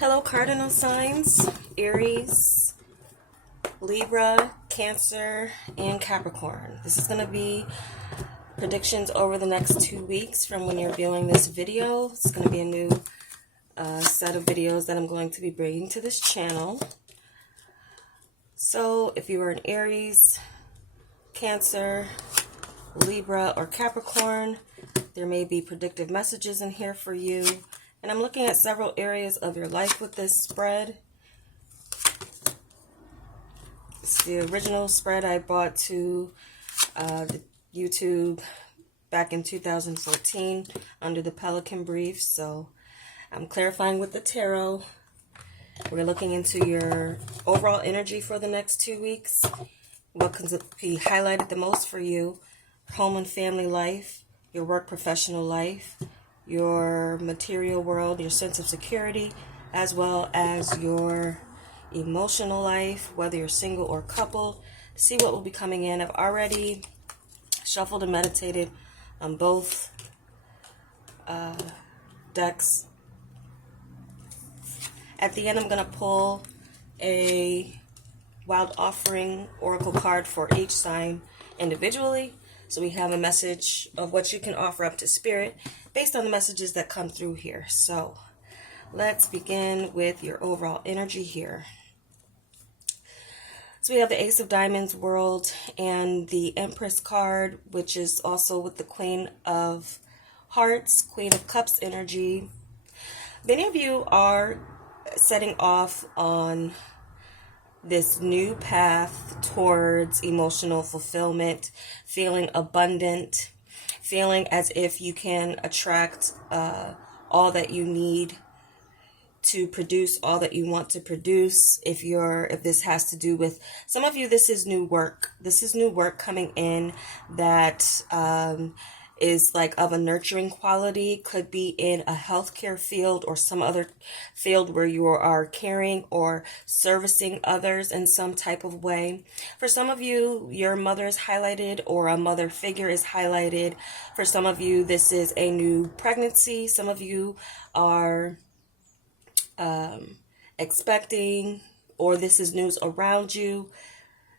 Hello, Cardinal signs, Aries, Libra, Cancer, and Capricorn. This is going to be predictions over the next 2 weeks from when you're viewing this video. It's going to be a new set of videos that I'm going to be bringing to this channel. So if you are an Aries, Cancer, Libra, or Capricorn, there may be predictive messages in here for you. And I'm looking at several areas of your life with this spread. It's the original spread I brought to the YouTube back in 2014 under the Pelican Brief. So I'm clarifying with the tarot. We're looking into your overall energy for the next 2 weeks. What can be highlighted the most for you? Home and family life, your work professional life, your material world, your sense of security, as well as your emotional life, whether you're single or couple. See what will be coming in. I've already shuffled and meditated on both decks. At the end, I'm going to pull a Wild Offering Oracle card for each sign individually. So we have a message of what you can offer up to Spirit based on the messages that come through here. So let's begin with your overall energy here. So we have the Ace of Diamonds, World, and the Empress card, which is also with the Queen of Hearts, Queen of Cups energy. Many of you are setting off on this new path towards emotional fulfillment, feeling abundant, feeling as if you can attract all that you need to produce all that you want to produce. If this has to do with some of you, this is new work. This is new work coming in that is like of a nurturing quality, could be in a healthcare field or some other field where you are caring or servicing others in some type of way. For some of you, your mother is highlighted or a mother figure is highlighted. For some of you, this is a new pregnancy. Some of you are expecting, or this is news around you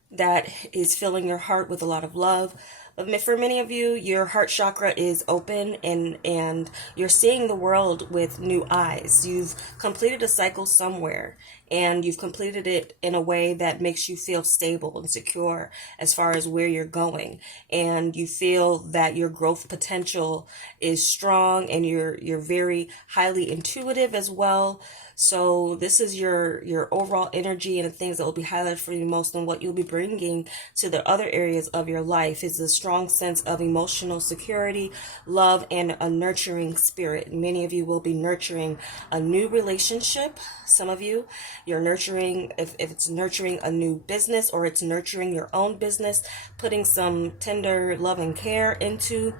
that is filling your heart with a lot of love. But for many of you, your heart chakra is open and you're seeing the world with new eyes. You've completed a cycle somewhere and you've completed it in a way that makes you feel stable and secure as far as where you're going. And you feel that your growth potential is strong and you're very highly intuitive as well. So this is your overall energy and the things that will be highlighted for you most, and what you'll be bringing to the other areas of your life is a strong sense of emotional security, love, and a nurturing spirit. Many of you will be nurturing a new relationship. Some of you, you're nurturing, if it's nurturing a new business or it's nurturing your own business, putting some tender love and care into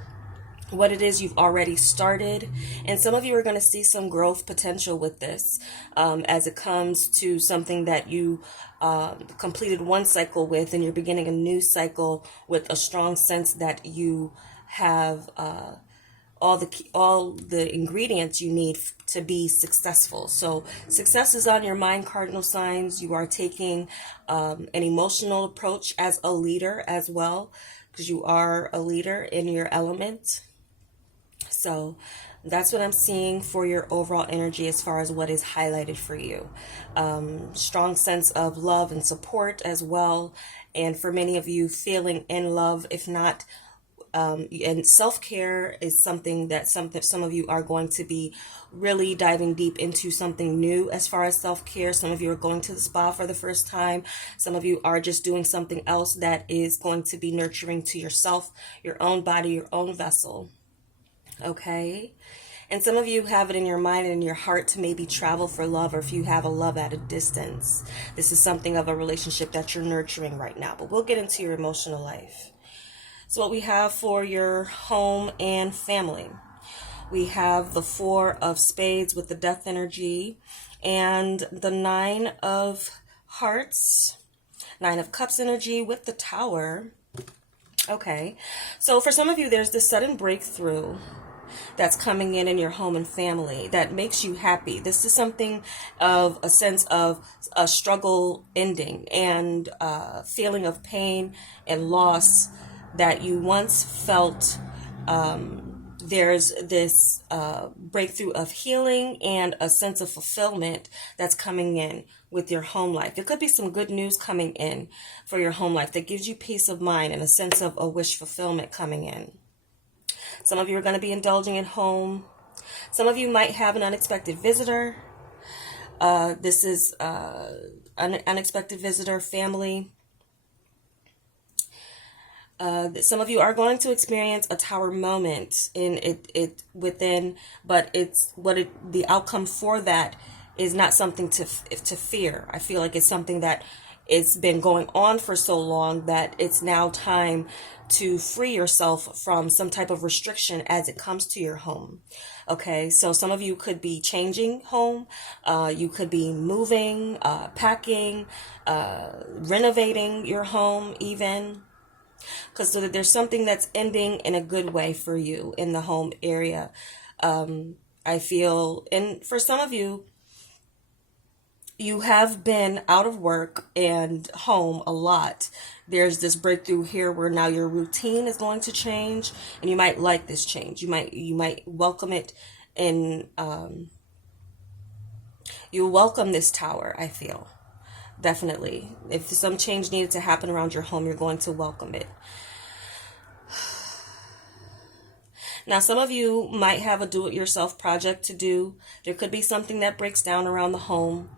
what it is you've already started. And some of you are going to see some growth potential with this as it comes to something that you completed one cycle with, and you're beginning a new cycle with a strong sense that you have all the ingredients you need to be successful. So success is on your mind, Cardinal signs. You are taking an emotional approach as a leader as well, because you are a leader in your element. So that's what I'm seeing for your overall energy as far as what is highlighted for you. Strong sense of love and support as well. And for many of you, feeling in love, if not, and self-care is something that some of you are going to be really diving deep into something new as far as self-care. Some of you are going to the spa for the first time. Some of you are just doing something else that is going to be nurturing to yourself, your own body, your own vessel. Okay, and some of you have it in your mind and in your heart to maybe travel for love, or if you have a love at a distance, this is something of a relationship that you're nurturing right now. But we'll get into your emotional life. So what we have for your home and family, we have the Four of Spades with the Death energy and the Nine of Hearts, Nine of Cups energy with the Tower. Okay, so for some of you, there's this sudden breakthrough that's coming in your home and family that makes you happy. This is something of a sense of a struggle ending and feeling of pain and loss that you once felt. There's this breakthrough of healing and a sense of fulfillment that's coming in with your home life. There could be some good news coming in for your home life that gives you peace of mind and a sense of a wish fulfillment coming in. Some of you are going to be indulging at home. Some of you might have an unexpected visitor. This is an unexpected visitor, family. Some of you are going to experience a tower moment in it within, but the outcome for that is not something to fear. I feel like it's something that it's been going on for so long that it's now time to free yourself from some type of restriction as it comes to your home. Okay, so some of you could be changing home. You could be moving, packing, renovating your home even. Because there's something that's ending in a good way for you in the home area. I feel, and for some of you, you have been out of work and home a lot. There's this breakthrough here where now your routine is going to change, and you might like this change. You might welcome it, and you welcome this tower, I feel. Definitely. If some change needed to happen around your home, you're going to welcome it. Now, some of you might have a do-it-yourself project to do. There could be something that breaks down around the home.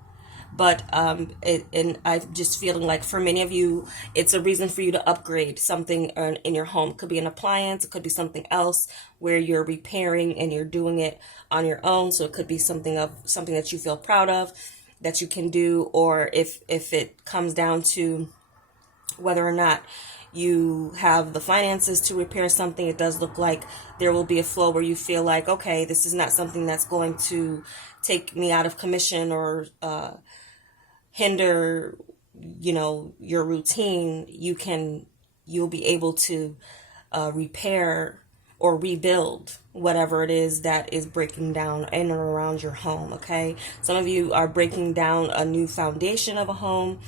But and I'm just feeling like for many of you, it's a reason for you to upgrade something in your home. It could be an appliance. It could be something else where you're repairing and you're doing it on your own. So it could be something that you feel proud of, that you can do. Or if it comes down to whether or not you have the finances to repair something, it does look like there will be a flow where you feel like, okay, this is not something that's going to take me out of commission or hinder, your routine. You'll be able to repair or rebuild whatever it is that is breaking down in and around your home. Okay, some of you are breaking down a new foundation of a home.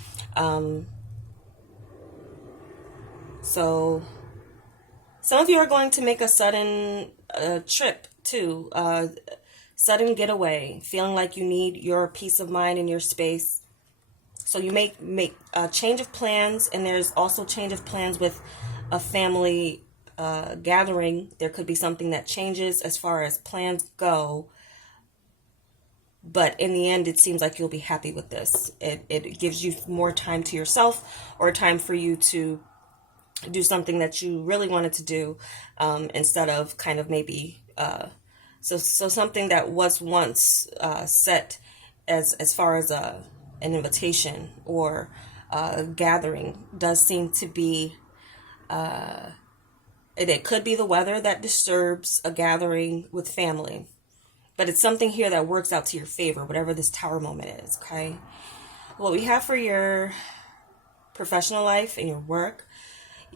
So some of you are going to make a sudden trip too, sudden getaway, feeling like you need your peace of mind and your space. So you make a change of plans, and there's also change of plans with a family gathering. There could be something that changes as far as plans go. But in the end, it seems like you'll be happy with this. It gives you more time to yourself, or time for you to do something that you really wanted to do, instead of kind of maybe so something that was once set as far as an invitation or a gathering does seem to be it could be the weather that disturbs a gathering with family, but it's something here that works out to your favor, whatever this tower moment is. Okay, what we have for your professional life and your work.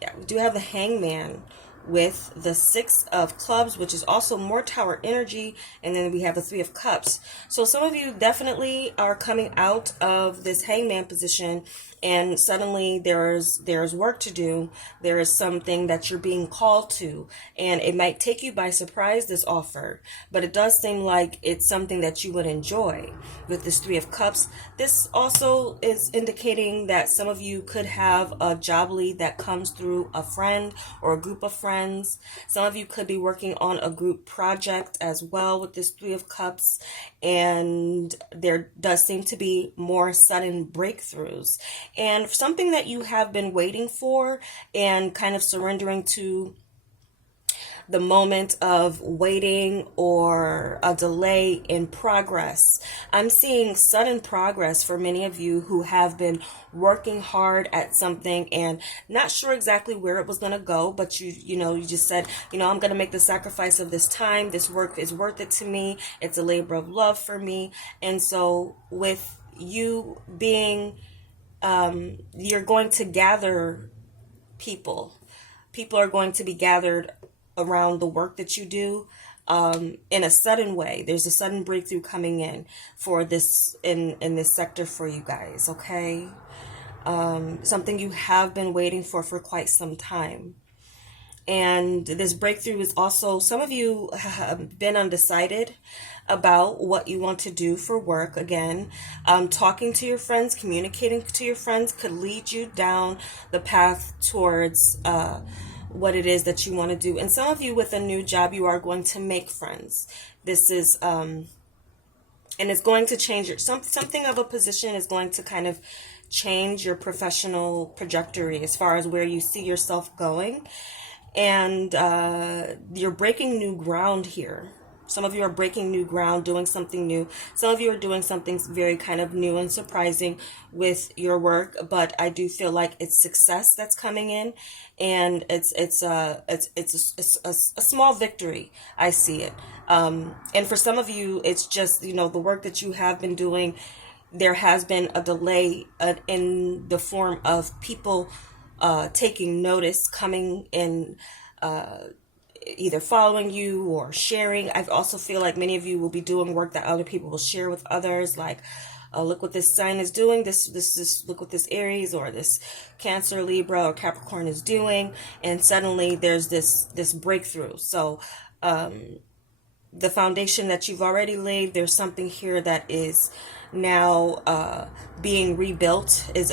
Yeah, we do have the Hangman with the 6 of Clubs, which is also more tower energy, and then we have the 3 of Cups. So some of you definitely are coming out of this Hangman position, and suddenly there's work to do. There is something that you're being called to, and it might take you by surprise, this offer, but it does seem like it's something that you would enjoy. With this 3 of Cups, this also is indicating that some of you could have a job lead that comes through a friend or a group of friends. Some of you could be working on a group project as well with this 3 of Cups, and there does seem to be more sudden breakthroughs and something that you have been waiting for and kind of surrendering to the moment of waiting or a delay in progress. I'm seeing sudden progress for many of you who have been working hard at something and not sure exactly where it was going to go, but you just said, I'm going to make the sacrifice of this time. This work is worth it to me. It's a labor of love for me. And so with you being, you're going to gather people. People are going to be gathered around the work that you do. in a sudden way. There's a sudden breakthrough coming in for this in this sector for you guys, okay? Something you have been waiting for quite some time. And this breakthrough is also, some of you have been undecided about what you want to do for work. Again, talking to your friends, communicating to your friends could lead you down the path towards what it is that you want to do. And some of you with a new job, you are going to make friends. This is, and it's going to change something of a position is going to kind of change your professional trajectory as far as where you see yourself going. And you're breaking new ground here. Some of you are breaking new ground, doing something new. Some of you are doing something very kind of new and surprising with your work. But I do feel like it's success that's coming in, and it's a small victory. I see it. And for some of you, it's just, the work that you have been doing. There has been a delay in the form of people taking notice, coming in, either following you or sharing. I also feel like many of you will be doing work that other people will share with others, like, look what this sign is doing, this look what this Aries or this Cancer, Libra, or Capricorn is doing, and suddenly there's this breakthrough. So the foundation that you've already laid, there's something here that is now being rebuilt. There's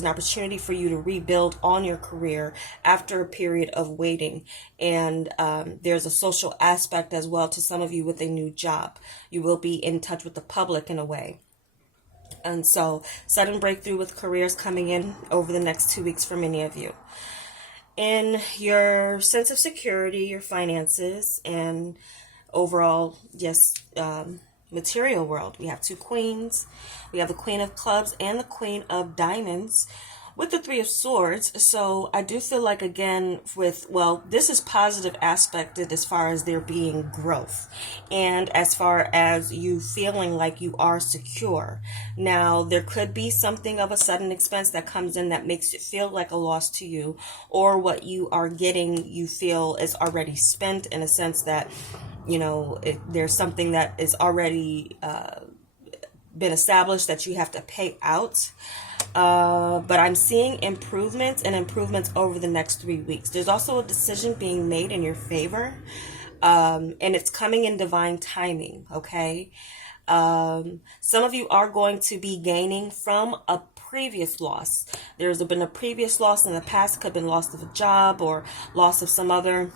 an opportunity for you to rebuild on your career after a period of waiting. And there's a social aspect as well to some of you with a new job. You will be in touch with the public in a way. And so sudden breakthrough with careers coming in over the next 2 weeks for many of you. In your sense of security, your finances, and overall, yes, material world, we have two queens. We have the Queen of Clubs and the Queen of Diamonds with the Three of Swords. So I do feel like, again, this is positive aspected as far as there being growth and as far as you feeling like you are secure. Now, there could be something of a sudden expense that comes in that makes it feel like a loss to you, or what you are getting you feel is already spent, in a sense that there's something that is already been established that you have to pay out. But I'm seeing improvements over the next 3 weeks. There's also a decision being made in your favor, and it's coming in divine timing, okay? Some of you are going to be gaining from a previous loss. There's been a previous loss in the past. It could have been loss of a job or loss of some other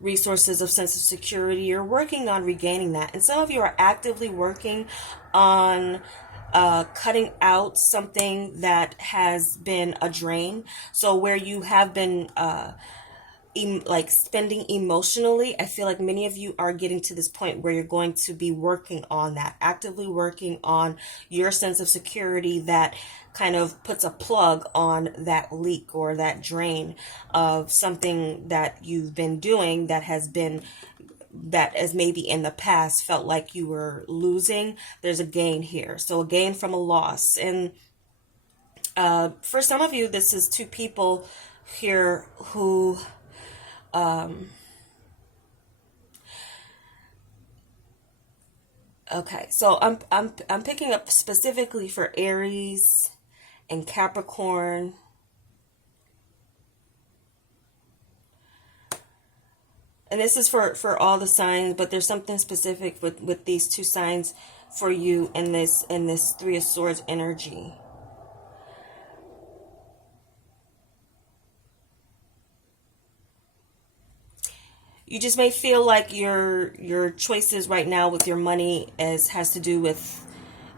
resources of sense of security. You're working on regaining that, and some of you are actively working on cutting out something that has been a drain. So where you have been spending emotionally, I feel like many of you are getting to this point where you're going to be working on that, actively working on your sense of security that kind of puts a plug on that leak or that drain of something that you've been doing that has maybe in the past felt like you were losing. There's a gain here. So a gain from a loss. And for some of you, this is two people here who okay, so I'm picking up specifically for Aries and Capricorn. And this is for all the signs, but there's something specific with these two signs for you in this Three of Swords energy. You just may feel like your choices right now with your money has to do with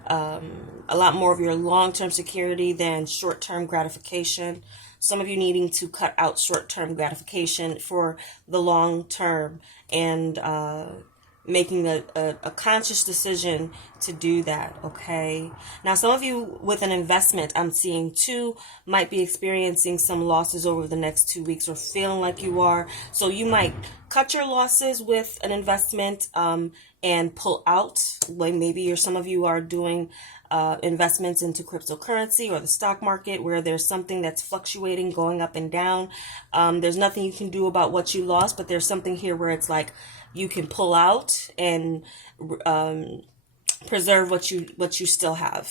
a lot more of your long-term security than short-term gratification. Some of you needing to cut out short-term gratification for the long term, and making a conscious decision to do that, okay? Now, some of you with an investment, I'm seeing too, might be experiencing some losses over the next 2 weeks, or feeling like you are. So you might cut your losses with an investment and pull out. Like maybe some of you are doing investments into cryptocurrency or the stock market where there's something that's fluctuating, going up and down. There's nothing you can do about what you lost, but there's something here where it's like you can pull out and preserve what you still have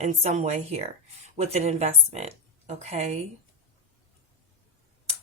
in some way here with an investment. Okay.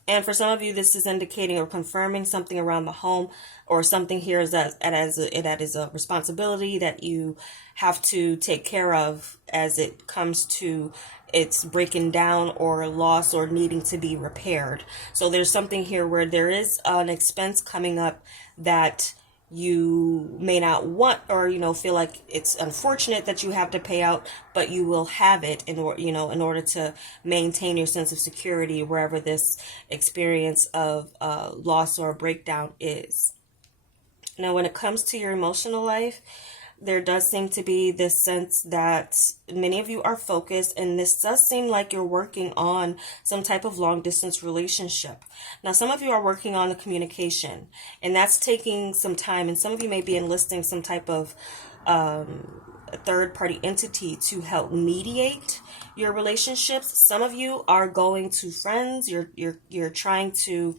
And for some of you, this is indicating or confirming something around the home, or something here is that it is a responsibility that you have to take care of as it comes to its breaking down or loss or needing to be repaired. So there's something here where there is an expense coming up that you may not want, or feel like it's unfortunate that you have to pay out, but you will have it in order to maintain your sense of security wherever this experience of loss or breakdown is. Now, when it comes to your emotional life, there does seem to be this sense that many of you are focused, and this does seem like you're working on some type of long distance relationship. Now, some of you are working on the communication, and that's taking some time, and some of you may be enlisting some type of third party entity to help mediate your relationships. Some of you are going to friends. You're trying to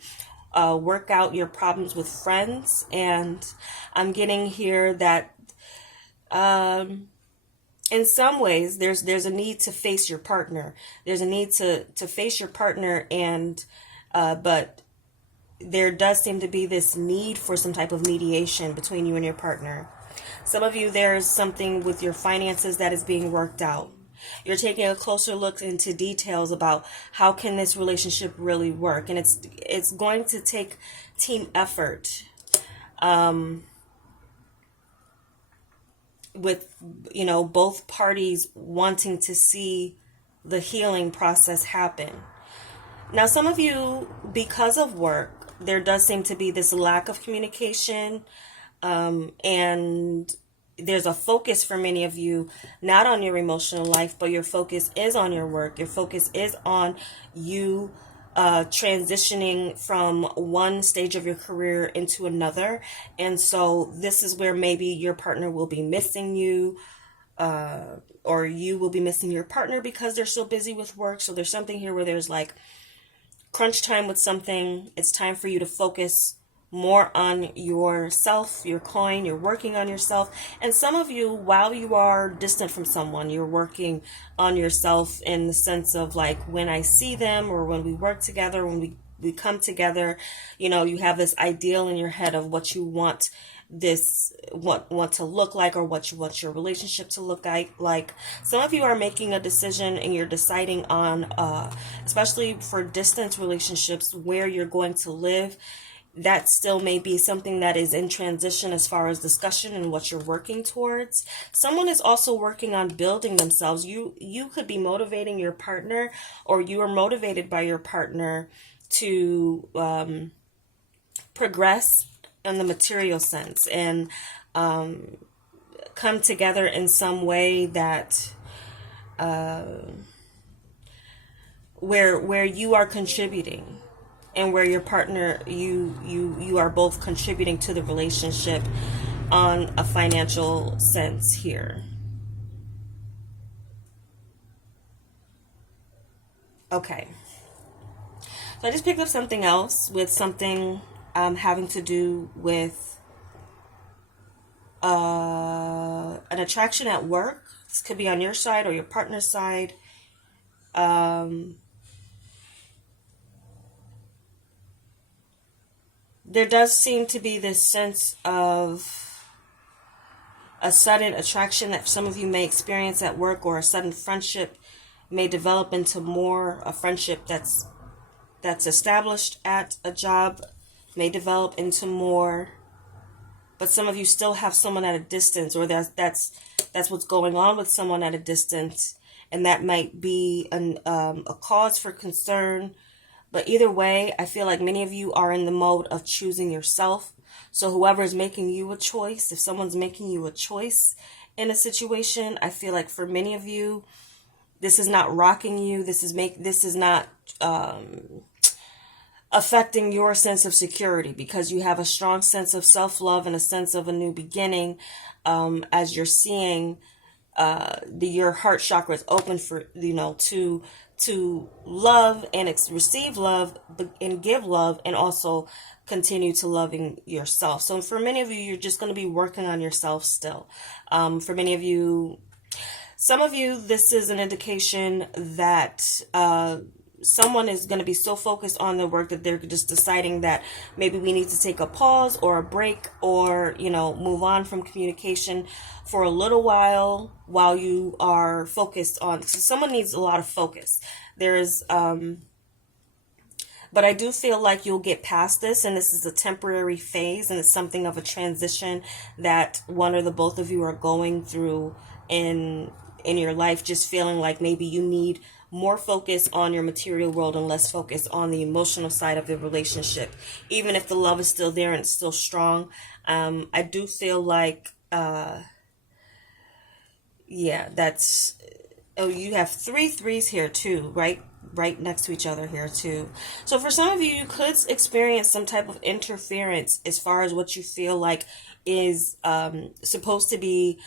work out your problems with friends, and I'm getting here that in some ways there's a need to face your partner. There's a need to face your partner, and but there does seem to be this need for some type of mediation between you and your partner. Some of you, there's something with your finances that is being worked out. You're taking a closer look into details about how can this relationship really work, and it's going to take team effort. With both parties wanting to see the healing process happen. Now, some of you, because of work, there does seem to be this lack of communication, and there's a focus for many of you not on your emotional life, but your focus is on your work. Your focus is on you transitioning from one stage of your career into another. And so this is where maybe your partner will be missing you, or you will be missing your partner because they're so busy with work. So there's something here where there's like crunch time with something. It's time for you to focus more on yourself, your coin. You're working on yourself. And some of you, while you are distant from someone, you're working on yourself in the sense of like, when I see them, or when we work together, when we come together, you have this ideal in your head of what you want want to look like, or what you want your relationship to look like. Some of you are making a decision, and you're deciding on, especially for distance relationships, where you're going to live. That still may be something that is in transition as far as discussion and what you're working towards. Someone is also working on building themselves. You could be motivating your partner, or you are motivated by your partner to progress in the material sense, and come together in some way that where you are contributing, and where your partner, you are both contributing to the relationship on a financial sense here. Okay. So I just picked up something else with something having to do with an attraction at work. This could be on your side or your partner's side. There does seem to be this sense of a sudden attraction that some of you may experience at work, or a sudden friendship may develop into more a friendship that's established at a job, may develop into more. But some of you still have someone at a distance, or that's what's going on with someone at a distance, and that might be a cause for concern. But either way, I feel like many of you are in the mode of choosing yourself. So whoever is making you a choice, if someone's making you a choice in a situation, I feel like for many of you, this is not rocking you. This is not affecting your sense of security, because you have a strong sense of self-love and a sense of a new beginning, as you're seeing your heart chakra is open for, to love and receive love and give love, and also continue to loving yourself. So for many of you, you're just going to be working on yourself still. For many of you, some of you, this is an indication that someone is going to be so focused on their work that they're just deciding that maybe we need to take a pause or a break, or, move on from communication for a little while you are focused on. So someone needs a lot of focus. There's, but I do feel like you'll get past this, and this is a temporary phase, and it's something of a transition that one or the both of you are going through in your life, just feeling like maybe you need more focus on your material world and less focus on the emotional side of the relationship. Even if the love is still there and it's still strong, I do feel like, that's, you have 3 threes here too, right next to each other here too. So for some of you, you could experience some type of interference as far as what you feel like is supposed to be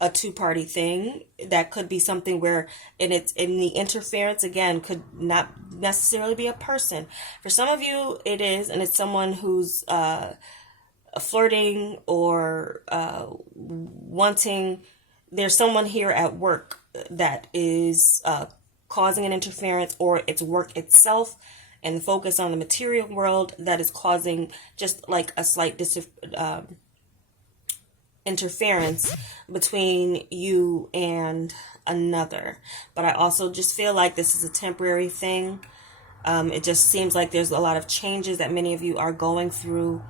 a two-party thing. That could be something where, and the interference again could not necessarily be a person. For some of you it is, and it's someone who's flirting or wanting. There's someone here at work that is causing an interference, or it's work itself and the focus on the material world that is causing just like a slight interference between you and another. But I also just feel like this is a temporary thing. It just seems like there's a lot of changes that many of you are going through,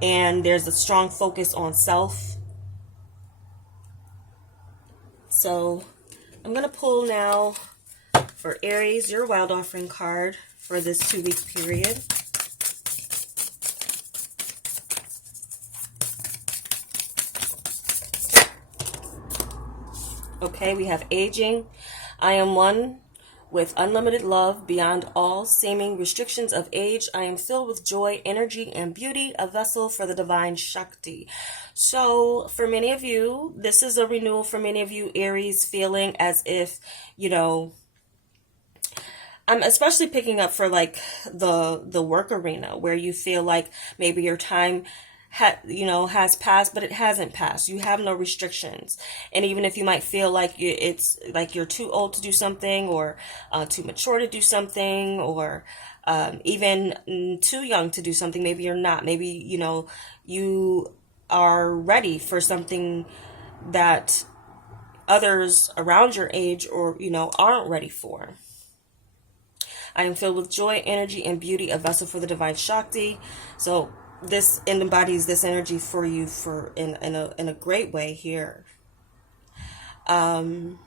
and there's a strong focus on self. So I'm going to pull now for Aries, your wild offering card for this 2-week period. Okay, we have aging. I am one with unlimited love beyond all seeming restrictions of age. I am filled with joy, energy, and beauty, a vessel for the divine Shakti. So for many of you, this is a renewal for many of you, Aries, feeling as if, I'm especially picking up for like the work arena, where you feel like maybe your time has passed, but it hasn't passed. You have no restrictions. And even if you might feel like it's like you're too old to do something, or too mature to do something, or even too young to do something, maybe you're not. Maybe, you are ready for something that others around your age or, aren't ready for. I am filled with joy, energy, and beauty, a vessel for the divine Shakti. So this embodies this energy for you in a great way here. I'm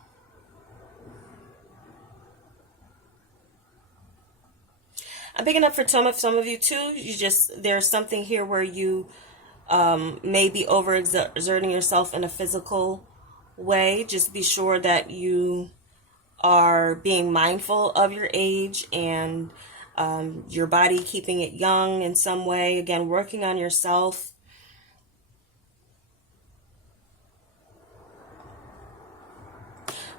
picking up for some of you too. There's something here where you may be overexerting yourself in a physical way. Just be sure that you are being mindful of your age and your body, keeping it young in some way. Again, working on yourself.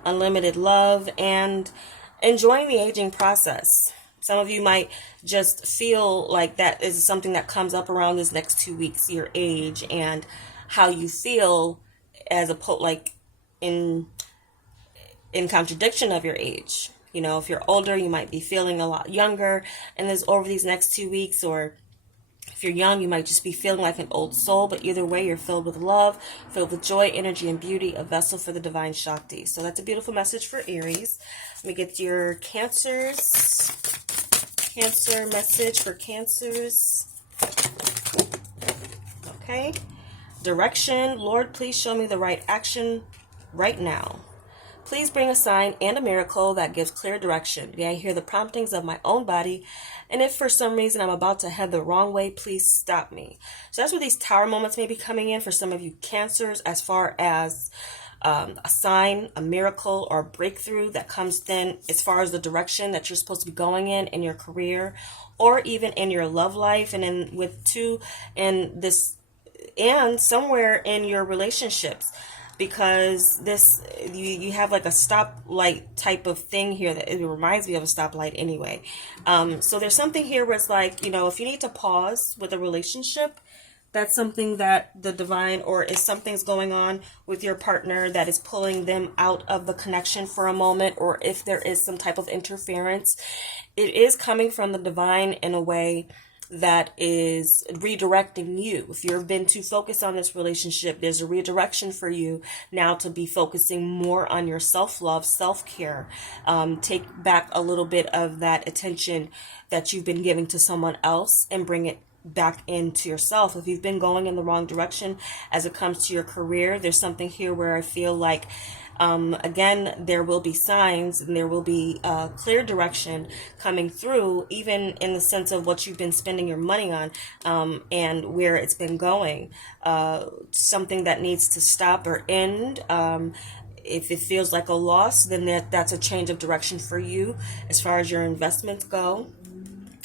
Unlimited love and enjoying the aging process. Some of you might just feel like that is something that comes up around this next 2 weeks, your age and how you feel as like in contradiction of your age. If you're older, you might be feeling a lot younger, and this over these next 2 weeks, or if you're young, you might just be feeling like an old soul. But either way, you're filled with love, filled with joy, energy, and beauty, a vessel for the divine Shakti. So that's a beautiful message for Aries. Let me get your Cancers. Cancer message for Cancers. Okay. Direction. Lord, please show me the right action right now. Please bring a sign and a miracle that gives clear direction. May I hear the promptings of my own body, and if for some reason I'm about to head the wrong way, please stop me. So that's where these tower moments may be coming in for some of you Cancers, as far as a sign, a miracle, or a breakthrough that comes then as far as the direction that you're supposed to be going in your career, or even in your love life, and in with two and this, and somewhere in your relationships, because this, you have like a stoplight type of thing here that it reminds me of a stoplight anyway. So there's something here where it's like, if you need to pause with a relationship, that's something that the divine, or if something's going on with your partner that is pulling them out of the connection for a moment, or if there is some type of interference, it is coming from the divine in a way that is redirecting you. If you've been too focused on this relationship, there's a redirection for you now to be focusing more on your self-love, self-care. Take back a little bit of that attention that you've been giving to someone else and bring it back into yourself. If you've been going in the wrong direction as it comes to your career, there's something here where I feel like again, there will be signs and there will be clear direction coming through, even in the sense of what you've been spending your money on, and where it's been going. Something that needs to stop or end. If it feels like a loss, then that's a change of direction for you as far as your investments go.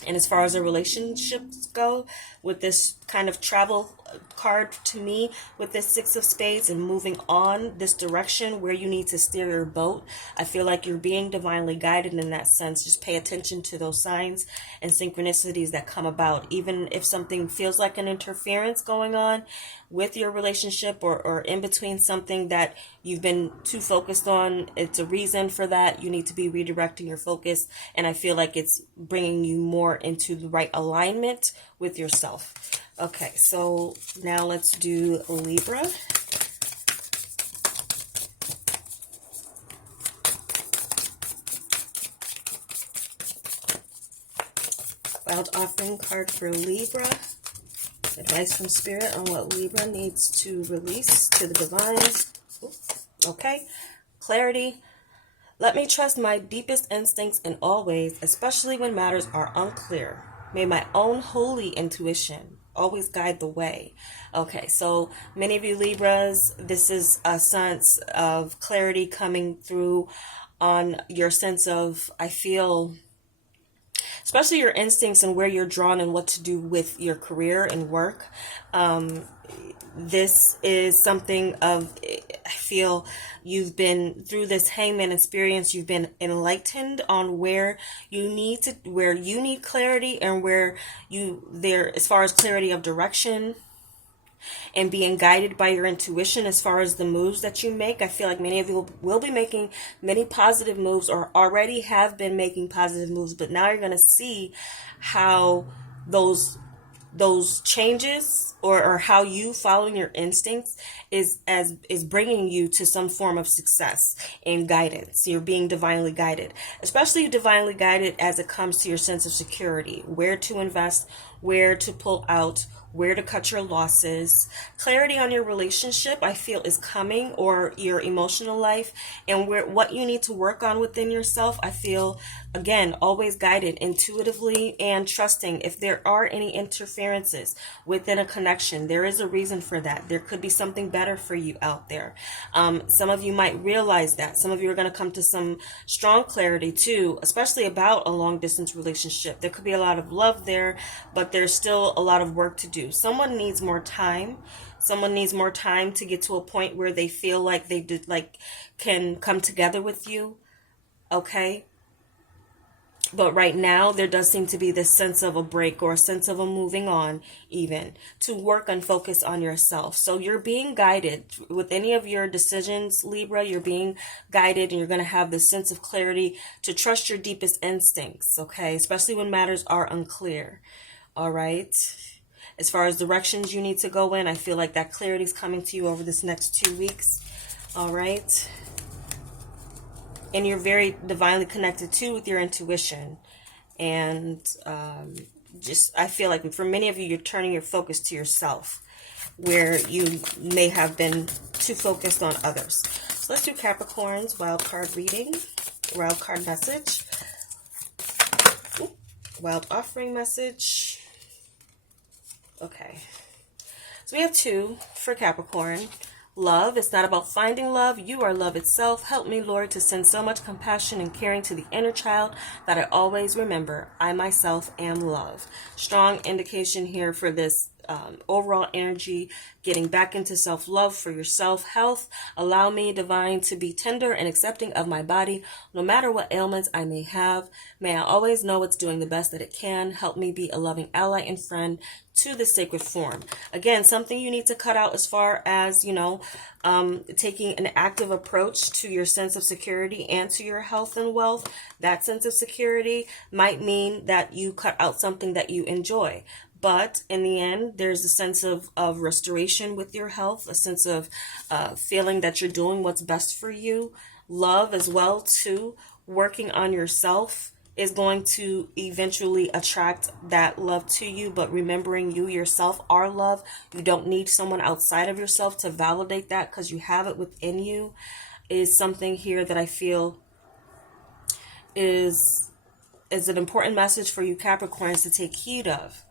And as far as the relationships go, with this kind of travel card to me, with this Six of Spades and moving on this direction where you need to steer your boat, I feel like you're being divinely guided in that sense. Just pay attention to those signs and synchronicities that come about. Even if something feels like an interference going on with your relationship, or in between something that you've been too focused on, it's a reason for that. You need to be redirecting your focus, and I feel like it's bringing you more into the right alignment with yourself. Okay, so now let's do Libra. Wild offering card for Libra. Advice from Spirit on what Libra needs to release to the divine. Okay. Clarity. Let me trust my deepest instincts in all ways, especially when matters are unclear. May my own holy intuition always guide the way. Okay, so many of you Libras, this is a sense of clarity coming through on your sense of, I feel, especially your instincts and where you're drawn and what to do with your career and work. This is something of, I feel you've been through this hangman experience. You've been enlightened on where you need clarity, and where as far as clarity of direction, and being guided by your intuition as far as the moves that you make. I feel like many of you will be making many positive moves, or already have been making positive moves, but now you're going to see how those changes, or how you following your instincts is bringing you to some form of success and guidance. You're being divinely guided, especially divinely guided as it comes to your sense of security, where to invest, where to pull out, where to cut your losses. Clarity on your relationship, I feel, is coming, or your emotional life, and what you need to work on within yourself. I feel, again, always guided intuitively and trusting. If there are any interferences within a connection, there is a reason for that. There could be something better for you out there. Some of you might realize that. Some of you are going to come to some strong clarity too, especially about a long distance relationship. There could be a lot of love there, but there's still a lot of work to do. Someone needs more time. Someone needs more time to get to a point where they feel like can come together with you. Okay? But right now, there does seem to be this sense of a break, or a sense of a moving on, even to work and focus on yourself. So you're being guided with any of your decisions, Libra. You're being guided, and you're going to have this sense of clarity to trust your deepest instincts, okay? Especially when matters are unclear, all right? As far as directions you need to go in, I feel like that clarity is coming to you over this next 2 weeks, all right? And you're very divinely connected too with your intuition. And I feel like for many of you, you're turning your focus to yourself, where you may have been too focused on others. So let's do Capricorn's wild card reading, wild card message, wild offering message. Okay. So we have 2 for Capricorn. love. It's not about finding love. You are love itself. Help me, Lord, to send so much compassion and caring to the inner child that I always remember I myself am love. Strong indication here for this overall energy, getting back into self-love for yourself, health. Allow me, divine, to be tender and accepting of my body, no matter what ailments I may have. May I always know it's doing the best that it can. Help me be a loving ally and friend to the sacred form. Again, something you need to cut out as far as, taking an active approach to your sense of security and to your health and wealth. That sense of security might mean that you cut out something that you enjoy. But in the end, there's a sense of restoration with your health, a sense of feeling that you're doing what's best for you. Love as well, too. Working on yourself is going to eventually attract that love to you. But remembering you yourself are love. You don't need someone outside of yourself to validate that because you have it within you, is something here that I feel is an important message for you Capricorns to take heed of.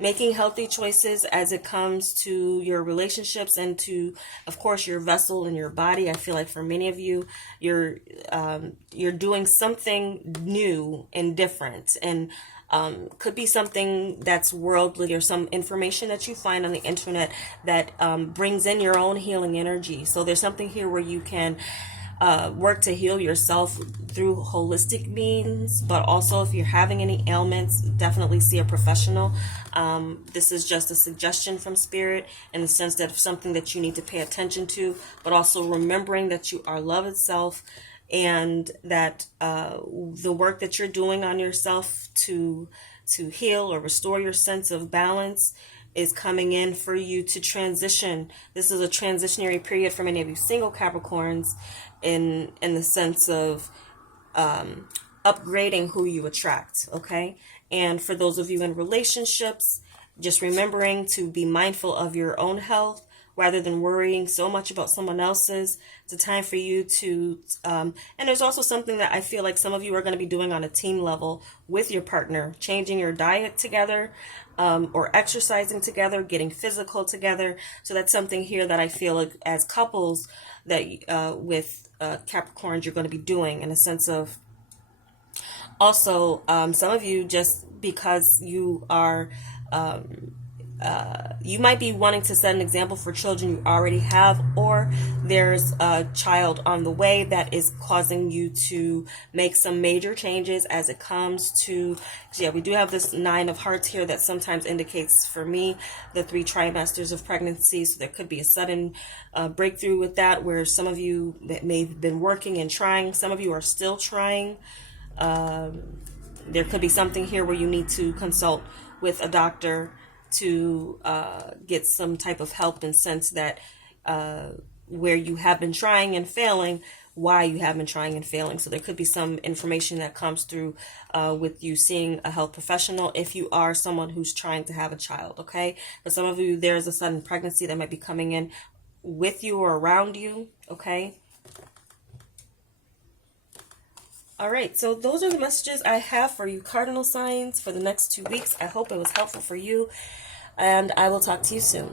Making healthy choices as it comes to your relationships and to, of course, your vessel and your body. I feel like for many of you, you're doing something new and different, and could be something that's worldly or some information that you find on the internet that brings in your own healing energy. So there's something here where you can work to heal yourself through holistic means, but also if you're having any ailments, definitely see a professional. This is just a suggestion from Spirit in the sense that it's something that you need to pay attention to, but also remembering that you are love itself, and that the work that you're doing on yourself to heal or restore your sense of balance is coming in for you to transition. This is a transitionary period for many of you single Capricorns in the sense of upgrading who you attract, okay? And for those of you in relationships, just remembering to be mindful of your own health rather than worrying so much about someone else's. It's a time for you to, and there's also something that I feel like some of you are going to be doing on a team level with your partner, changing your diet together, or exercising together, getting physical together. So that's something here that I feel like as couples that with Capricorns you're going to be doing, in a sense of also some of you, just because you are you might be wanting to set an example for children you already have, or there's a child on the way that is causing you to make some major changes as it comes to, yeah, we do have this 9 of Hearts here that sometimes indicates for me the 3 trimesters of pregnancy. So there could be a sudden breakthrough with that, where some of you that may have been working and trying, some of you are still trying. There could be something here where you need to consult with a doctor to get some type of help, in sense that where you have been trying and failing, why you have been trying and failing. So there could be some information that comes through with you seeing a health professional if you are someone who's trying to have a child, okay? For some of you, there's a sudden pregnancy that might be coming in with you or around you, okay? All right, so those are the messages I have for you cardinal signs for the next 2 weeks. I hope it was helpful for you, and I will talk to you soon.